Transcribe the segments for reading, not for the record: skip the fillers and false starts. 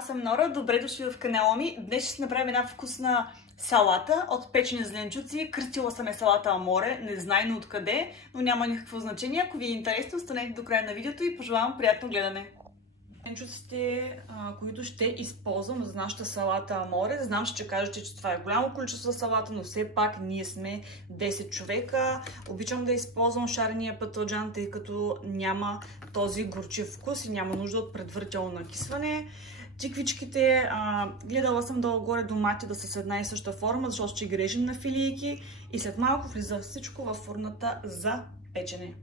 аз съм Нора, добре дошли в канала ми. Днес ще си направим една вкусна салата от печени зеленчуци. Кръстила съм салата Аморе, незнайно откъде, но няма никакво значение. Ако ви е интересно, останете до края на видеото и пожелавам приятно гледане. Зеленчуците, които ще използвам за нашата салата Аморе. Знам, че кажете, че това е голямо количество салата, но все пак ние сме 10 човека. Обичам да използвам шарения пътълджан, тъй като няма този горчив вкус и няма нужда от предварително накисване. Тиквичките, гледала съм долу-горе домати да са с една и съща форма, защото ще ги режем на филийки и след малко влиза всичко във фурната за печене.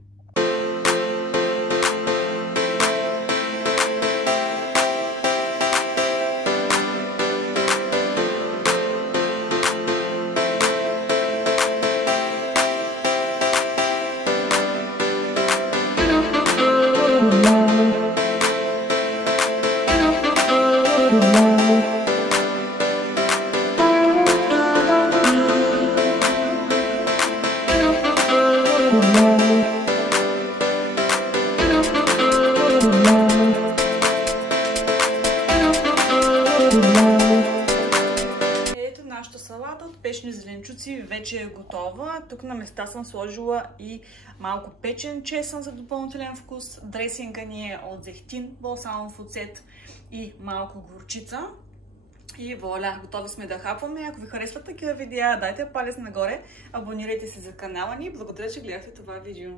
Ето нашата салата от печени зеленчуци вече е готова. Тук на места съм сложила и малко печен чесън за допълнителен вкус. Дресинга ни е от зехтин, балсамов оцет и малко горчица. И вуаля, готови сме да хапваме. Ако ви харесват такива видеа, дайте палец нагоре, абонирайте се за канала ни. Благодаря, че гледахте това видео.